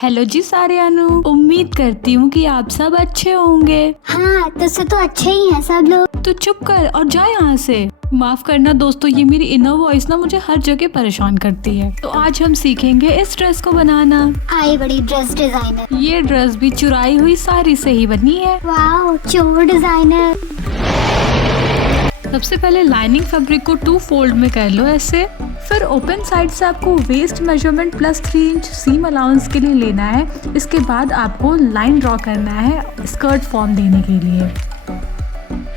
Hello जी सारियानु, उम्मीद करती हूँ कि आप सब अच्छे होंगे। हाँ तो अच्छे ही हैं सब लोग। तो चुप कर और जा यहाँ से। माफ करना दोस्तों, ये मेरी इनर वॉइस ना मुझे हर जगह परेशान करती है। तो आज हम सीखेंगे इस ड्रेस को बनाना। आई बड़ी ड्रेस डिजाइनर। ये ड्रेस भी चुराई हुई साड़ी से ही बनी है। वाओ, चोर डिजाइनर। सबसे पहले लाइनिंग फैब्रिक को 2 फोल्ड में कर लो ऐसे। फिर ओपन साइड से आपको waist measurement plus 3 inch seam allowance के लिए लेना है। इसके बाद आपको लाइन ड्रॉ करना है स्कर्ट फॉर्म देने के लिए।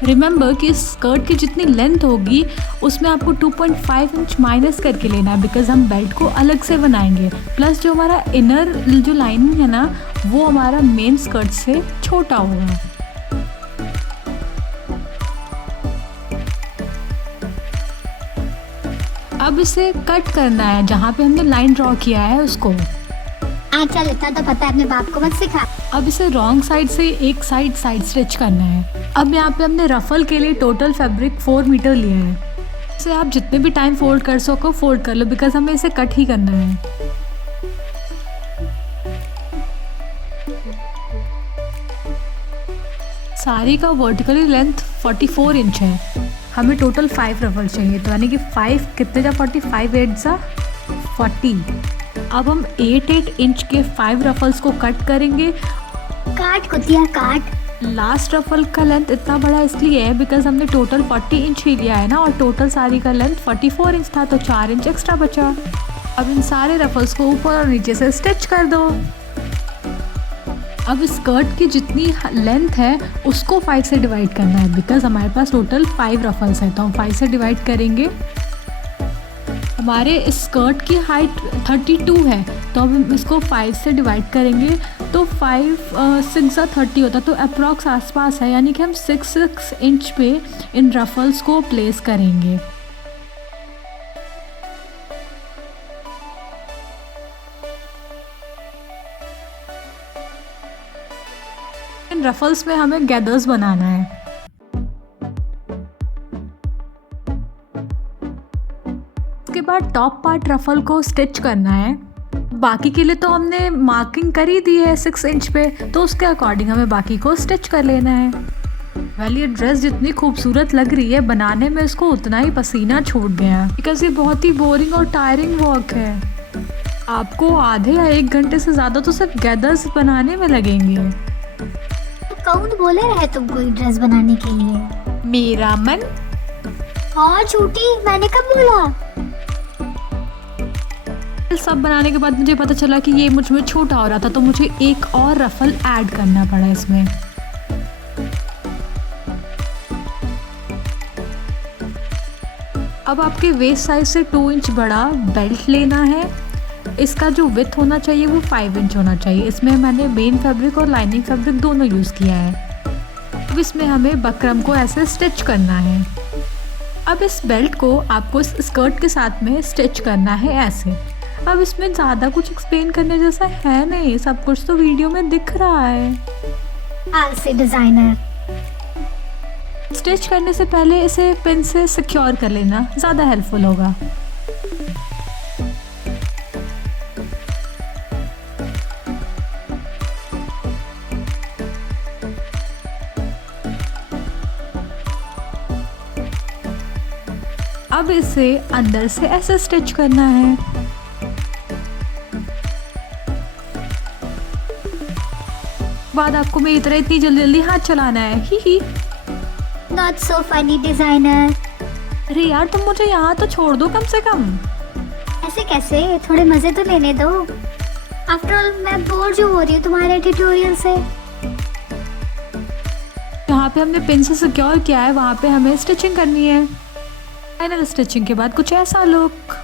रिमेंबर कि स्कर्ट की जितनी लेंथ होगी उसमें आपको 2.5 इंच माइनस करके लेना है, बिकॉज हम बेल्ट को अलग से बनाएंगे। प्लस जो हमारा इनर जो लाइनिंग है ना, वो हमारा मेन स्कर्ट से छोटा होगा। अब इसे कट करना है, जहाँ पे हमने लाइन ड्रॉ किया है उसको। चल इतना तो पता है, अपने बाप को मत सिखा। अब इसे रॉन्ग साइड से एक साइड स्टिच करना है। अब यहाँ पे हमने रफल के लिए टोटल फैब्रिक 4 मीटर लिया है। इसे आप जितने भी टाइम फोल्ड कर सको फोल्ड कर लो, बिकॉज हमें इसे कट ही करना है। साड़ी का वर्टिकली लेंथ 44 इंच है। हमें टोटल 5 रफल चाहिए, तो यानी कि 5 कितने जा 45 8 जा 40। अब हम 8 इंच के 5 रफल्स को कट करेंगे। काट कुतिया काट। लास्ट रफल का लेंथ इतना बड़ा इसलिए है बिकॉज हमने टोटल 40 इंच ही लिया है ना, और टोटल साड़ी का लेंथ 44 इंच था, तो 4 इंच एक्स्ट्रा बचा। अब इन सारे रफल्स को ऊपर और नीचे से स्टिच कर दो। अब स्कर्ट की जितनी लेंथ है उसको 5 से डिवाइड करना है, बिकॉज हमारे पास टोटल 5 रफल्स है, तो हम 5 से डिवाइड करेंगे। हमारे स्कर्ट की हाइट 32 है, तो अब हम इसको 5 से डिवाइड करेंगे, तो 5 6 30 होता, तो अप्रॉक्स आसपास है, यानी कि हम 6 इंच पे इन रफल्स को प्लेस करेंगे। इन रफल्स में हमें गैदर्स बनाना है। उसके बाद टॉप पार्ट रफल को स्टिच करना है। बाकी के लिए तो हमने मार्किंग कर ही दी है 6 इंच पे, तो उसके अकॉर्डिंग हमें बाकी को स्टिच कर लेना है। वेल, ये ड्रेस जितनी खूबसूरत लग रही है, बनाने में इसको उतना ही पसीना छूट गया, बिकॉज ये बहुत ही बोरिंग और टायरिंग वर्क है। आपको आधे या 1 घंटे से ज़्यादा तो सिर्फ गैदर्स बनाने में लगेंगे। कौन बोले रहे तुमको ये ड्रेस बनाने के लिए? मेरा मन। हाँ झूठी, मैंने कब बोला? सब बनाने के बाद मुझे पता चला कि ये मुझ में छोटा हो रहा था, तो मुझे एक और रफल ऐड करना पड़ा इसमें। अब आपके वेस्ट साइज से 2 इंच बड़ा बेल्ट लेना है। इसका जो विड्थ होना चाहिए वो 5 इंच होना चाहिए। इसमें मैंने मेन फैब्रिक और लाइनिंग फैब्रिक दोनों यूज़ किया है। अब इसमें हमें बकरम को ऐसे स्टिच करना है। अब इस बेल्ट को आपको इस स्कर्ट के साथ में स्टिच करना है ऐसे। अब इसमें ज़्यादा कुछ एक्सप्लेन करने जैसा है नहीं, सब कुछ तो वीडियो में दिख रहा है। आलसी डिजाइनर। स्टिच करने से पहले इसे पिन से सिक्योर कर लेना, ज़्यादा हेल्पफुल होगा। अब इसे अंदर से ऐसे स्टिच करना है। बाद आपको मेरी तरह इतनी जल्दी जल्दी हाथ चलाना है। ही नॉट सो फनी डिजाइनर। अरे यार, तुम मुझे यहाँ तो छोड़ दो कम से कम। ऐसे कैसे, थोड़े मजे तो लेने दो। आफ्टर ऑल मैं बोर जो हो रही हूँ तुम्हारे ट्यूटोरियल से। जहाँ पे हमने पिन से सिक्योर किया है वहाँ पे हमें स्टिचिंग करनी है। फाइनल स्टिचिंग के बाद कुछ ऐसा लुक।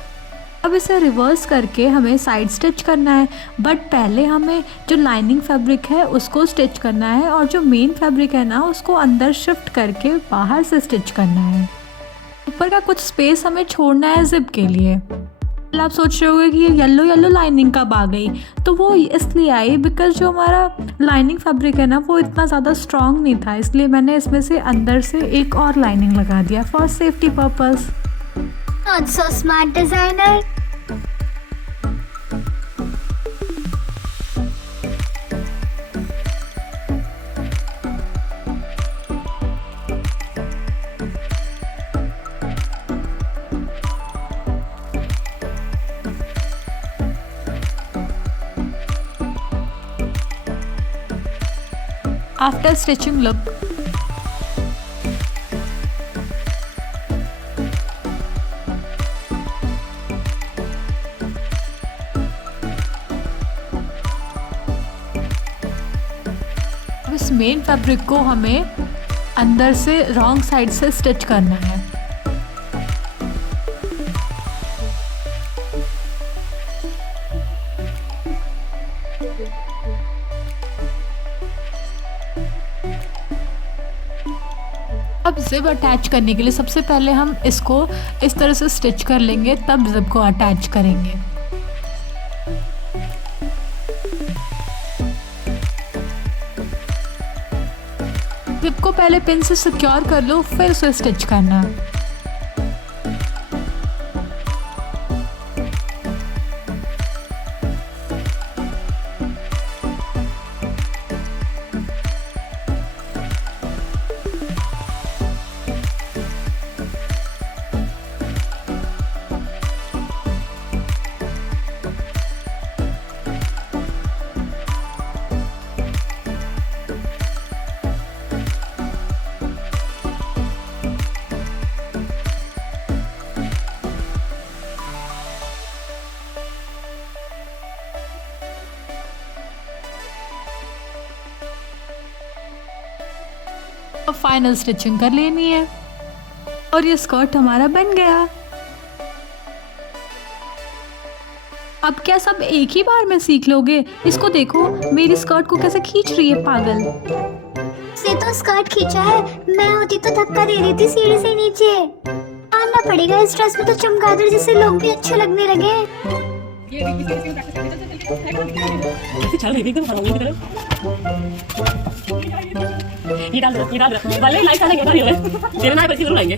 अब इसे रिवर्स करके हमें साइड स्टिच करना है, बट पहले हमें जो लाइनिंग फैब्रिक है उसको स्टिच करना है, और जो मेन फैब्रिक है ना उसको अंदर शिफ्ट करके बाहर से स्टिच करना है। ऊपर का कुछ स्पेस हमें छोड़ना है जिप के लिए। आप सोच रहे होंगे कि ये येलो येलो लाइनिंग कब आ गई, तो वो इसलिए आई बिकॉज जो हमारा लाइनिंग फैब्रिक है ना वो इतना ज़्यादा स्ट्रॉन्ग नहीं था, इसलिए मैंने इसमें से अंदर से एक और लाइनिंग लगा दिया for safety purpose. Not so smart, designer. After stitching look. इस मेन फैब्रिक को हमें अंदर से रॉन्ग साइड से स्टिच करना है। अब जिप अटैच करने के लिए सबसे पहले हम इसको इस तरह से स्टिच कर लेंगे, तब जिप को अटैच करेंगे। जिप को पहले पिन से सिक्योर कर लो, फिर उसे स्टिच करना। अब फाइनल स्टिचिंग कर लेनी है और ये स्कर्ट हमारा बन गया। अब क्या सब एक ही बार में सीख लोगे? इसको देखो, मेरी स्कर्ट को कैसे खींच रही है पागल। से तो स्कर्ट खींचा है, मैं होती तो धक्का दे देती सीढ़ी से नीचे। आना पड़ेगा, इस ड्रेस में तो चमगादड़ जैसे लोग भी अच्छे लगने लगे। चल रही एकदम खराब हो ये डाल दो वाले लाइट आने के बाद तेरे ना पैसे जरूर आएंगे।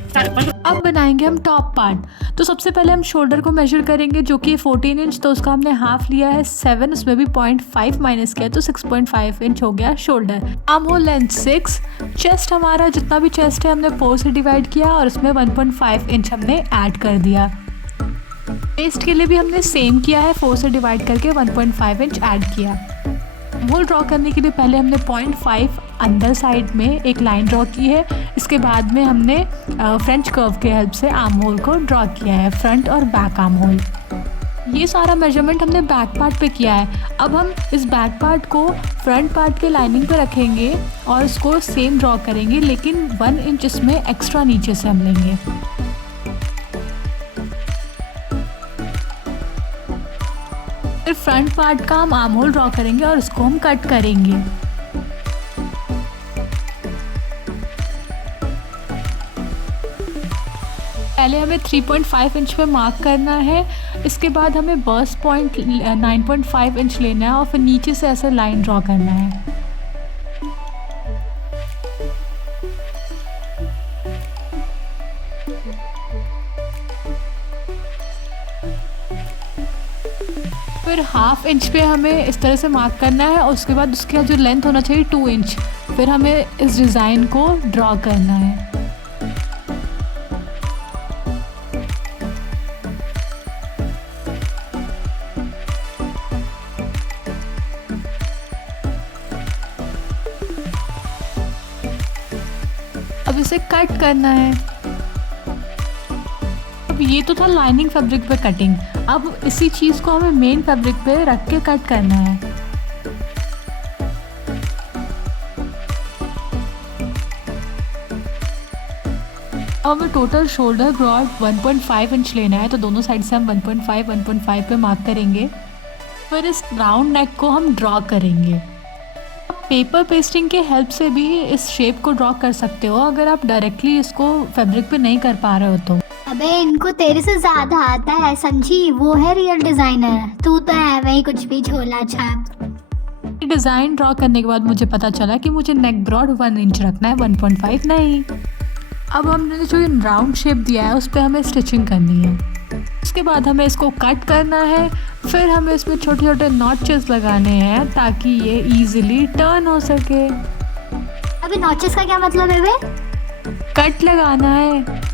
अब बनाएंगे हम टॉप पार्ट। तो सबसे पहले हम शोल्डर को मेजर करेंगे, जो कि 14 इंच, तो उसका हमने हाफ लिया है 7, उसमें भी 0.5 माइनस किया तो 6.5 इंच हो गया shoulder. Arm hole length 6, chest हमारा जितना भी चेस्ट है हमने 4 से डिवाइड किया और उसमें 1.5 इंच हमने ऐड कर दिया। वेस्ट के लिए भी हमने सेम किया है, 4 से डिवाइड करके 1.5 इंच ऐड किया। होल ड्रॉ करने के लिए पहले हमने 0.5 अंदर साइड में एक लाइन ड्रॉ की है। इसके बाद में हमने फ्रेंच कर्व के हेल्प से आर्म होल को ड्रॉ किया है, फ्रंट और बैक आर्म होल। ये सारा मेजरमेंट हमने बैक पार्ट पे किया है। अब हम इस बैक पार्ट को फ्रंट पार्ट के लाइनिंग पे रखेंगे और इसको सेम ड्रॉ करेंगे, लेकिन 1 इंच इसमें एक्स्ट्रा नीचे से हम लेंगे। फिर फ्रंट पार्ट का हम आर्म होल ड्रॉ करेंगे और इसको हम कट करेंगे। पहले हमें 3.5 इंच पे मार्क करना है, इसके बाद हमें बर्स्ट पॉइंट 9.5 इंच लेना है और फिर नीचे से ऐसे लाइन ड्रॉ करना है। फिर हाफ इंच पे हमें इस तरह से मार्क करना है और उसके बाद उसका जो लेंथ होना चाहिए 2 इंच। फिर हमें इस डिज़ाइन को ड्रॉ करना है। अब इसे कट करना है। अब ये तो था लाइनिंग फैब्रिक पे कटिंग, अब इसी चीज़ को हमें मेन फैब्रिक पे रख के कट करना है। अब हमें टोटल शोल्डर ब्रॉड 1.5 इंच लेना है, तो दोनों साइड से हम 1.5 पे मार्क करेंगे। फिर इस राउंड नेक को हम ड्रॉ करेंगे। पेपर पेस्टिंग के हेल्प से भी इस शेप को ड्रॉ कर सकते हो, अगर आप डायरेक्टली इसको फैब्रिक पे नहीं कर पा रहे हो तो। अबे इनको तेरे से ज्यादा आता है, समझी? वो है रियल डिजाइनर, तू तो है वही कुछ भी झोला छाप। डिज़ाइन ड्रॉ करने के बाद मुझे पता चला कि मुझे नेक ब्रॉड 1 इंच रखना है, 1.5 नहीं। अब हमने जो राउंड शेप दिया है उस पर हमें स्टिचिंग करनी है। उसके बाद हमें इसको कट करना है, फिर हमें इसमें छोटे छोटे नॉचेस लगाने हैं ताकि ये इजीली टर्न हो सके। अबे नॉचेस का क्या मतलब है बे? कट लगाना है।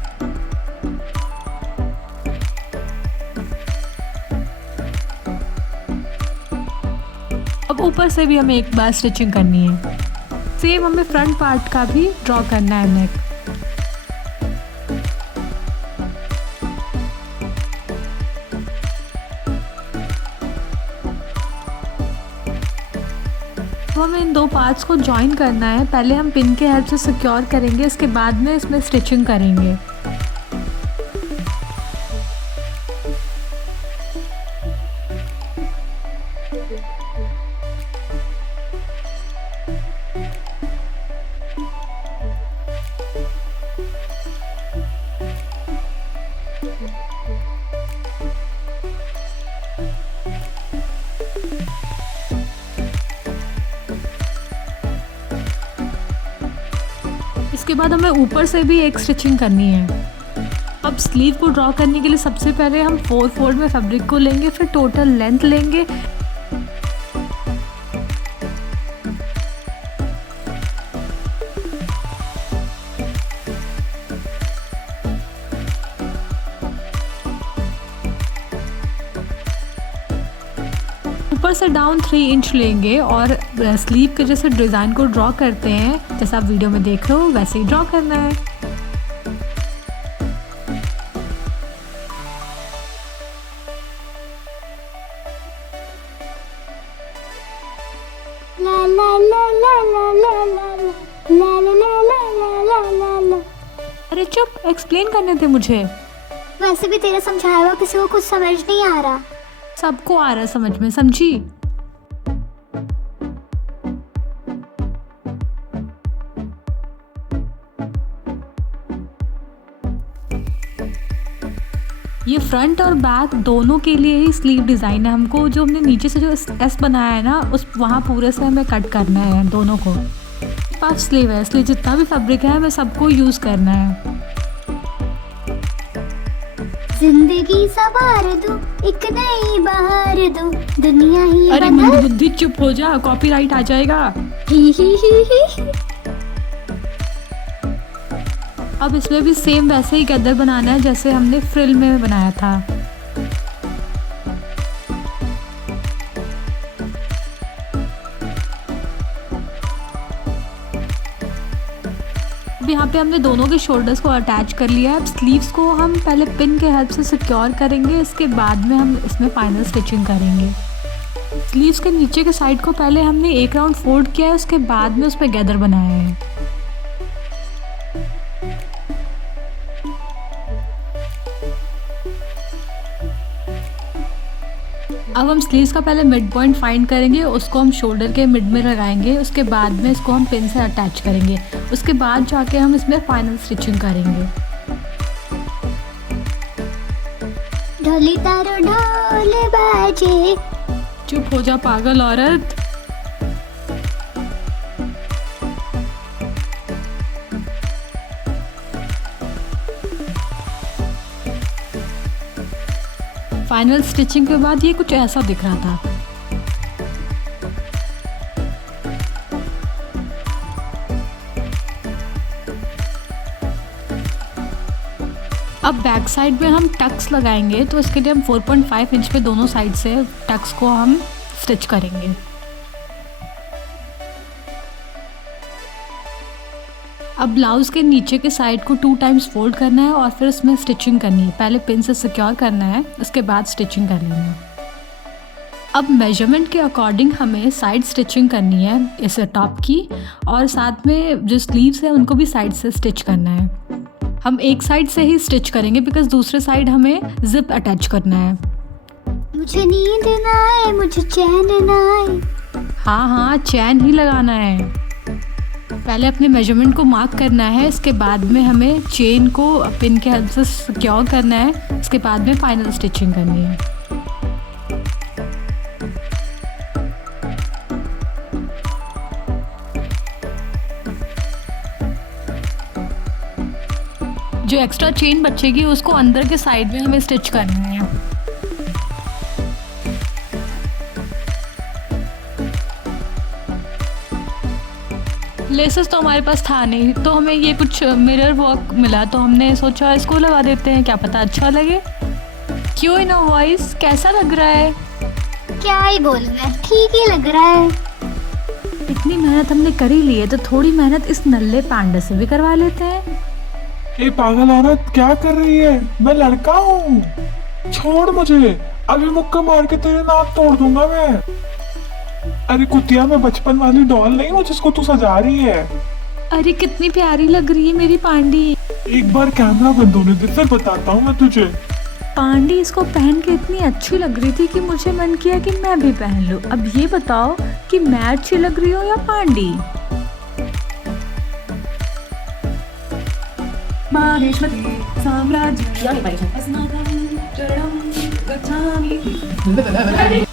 अब ऊपर से भी हमें एक बार स्टिचिंग करनी है। सेम हमें फ्रंट पार्ट का भी ड्रॉ करना है नेक। तो हमें इन दो पार्ट्स को जॉइन करना है। पहले हम पिन के हेल्प से सिक्योर करेंगे, इसके बाद में इसमें स्टिचिंग करेंगे। इसके बाद हमें ऊपर से भी एक स्टिचिंग करनी है। अब स्लीव को ड्रॉ करने के लिए सबसे पहले हम 4 फोल्ड में फैब्रिक को लेंगे, फिर टोटल लेंथ लेंगे। ऊपर से डाउन 3 इंच लेंगे और स्लीव के जैसे डिज़ाइन को ड्रॉ करते हैं, जैसा आप वीडियो में देख रहे हो वैसे ही ड्रॉ करना है। ला ला ला ला ला ला ला ला ला ला ला ला ला ला। अरे चुप, एक्सप्लेन करने थे मुझे। वैसे भी तेरा समझाया हुआ किसी को कुछ समझ नहीं आ रहा। सबको आ रहा है समझ में, समझी? ये फ्रंट और बैक दोनों के लिए ही स्लीव डिज़ाइन है। हमको जो हमने नीचे से जो एस बनाया है ना, उस वहाँ पूरे से हमें कट करना है दोनों को। 5 स्लीव है, इसलिए जितना भी फैब्रिक है हमें सबको यूज़ करना है। जिंदगी सवार दूं, एक नई बहार दूं, दुनिया ही अरे बदल। मंद बुद्धि, चुप हो जा, कॉपीराइट आ जाएगा। ही। अब इसमें भी सेम वैसे ही गदर बनाना है जैसे हमने फ्रिल में बनाया था। अब यहाँ पे हमने दोनों के शोल्डर्स को अटैच कर लिया है। अब स्लीव्स को हम पहले पिन के हेल्प से सिक्योर करेंगे, इसके बाद में हम इसमें फाइनल स्टिचिंग करेंगे। स्लीव्स के नीचे के साइड को पहले हमने एक राउंड फोल्ड किया है, उसके बाद में उस पर गैदर बनाया है। अब हम स्लीव्स का पहले मिड पॉइंट फाइंड करेंगे, उसको हम शोल्डर के मिड में लगाएंगे, उसके बाद में इसको हम पिन से अटैच करेंगे। उसके बाद जाके हम इसमें फाइनल स्टिचिंग करेंगे। ढोली तारो ढोल बाजे। चुप हो जा पागल औरत। फाइनल स्टिचिंग के बाद ये कुछ ऐसा दिख रहा था। अब बैक साइड में हम टक्स लगाएंगे, तो इसके लिए हम 4.5 इंच पे दोनों साइड से टक्स को हम स्टिच करेंगे। अब ब्लाउज के नीचे के साइड को 2 टाइम्स फोल्ड करना है और फिर उसमें स्टिचिंग करनी है। पहले पिन से सिक्योर करना है, उसके बाद स्टिचिंग कर लेनी है। अब मेजरमेंट के अकॉर्डिंग हमें साइड स्टिचिंग करनी है इस टॉप की, और साथ में जो स्लीव्स है उनको भी साइड से स्टिच करना है। हम एक साइड से ही स्टिच करेंगे बिकॉज दूसरे साइड हमें जिप अटैच करना है। मुझे नींद ना आए, मुझे चैन ना आए। हाँ, चैन ही लगाना है। पहले अपने मेजरमेंट को मार्क करना है, इसके बाद में हमें चेन को पिन के हेल्प से सिक्योर करना है, इसके बाद में फाइनल स्टिचिंग करनी है। जो एक्स्ट्रा चेन बचेगी उसको अंदर के साइड में हमें स्टिच करना है। लेसेस तो हमारे पास था नहीं, तो हमें ये कुछ मिरर वर्क मिला, तो हमने सोचा इसको लगा देते हैं, क्या पता अच्छा लगे। क्यों इन वॉइस, कैसा लग रहा है? क्या ही बोलूं मैं, ठीक ही लग रहा है। इतनी मेहनत हमने कर ही ली है तो थोड़ी मेहनत इस नल्ले पांडे से भी करवा लेते हैं। ये पागल औरत क्या कर रही है? मैं लड़का हूँ, छोड़ मुझे। अभी मुक्का मार के तेरे नाक तोड़ दूंगा मैं। अरे कुतिया, मैं बचपन वाली डॉल नहीं हूँ जिसको तू सजा रही है। अरे कितनी प्यारी लग रही है मेरी पांडी। एक बार कैमरा बंद होने दे, फिर बताता हूँ मैं तुझे। पांडी इसको पहन के इतनी अच्छी लग रही थी कि मुझे मन किया कि मैं भी पहन लूं। अब ये बताओ कि मैं अच्छी लग रही हूँ या पांडी? माहेश्वरी साम्राज्य या नहीं पाई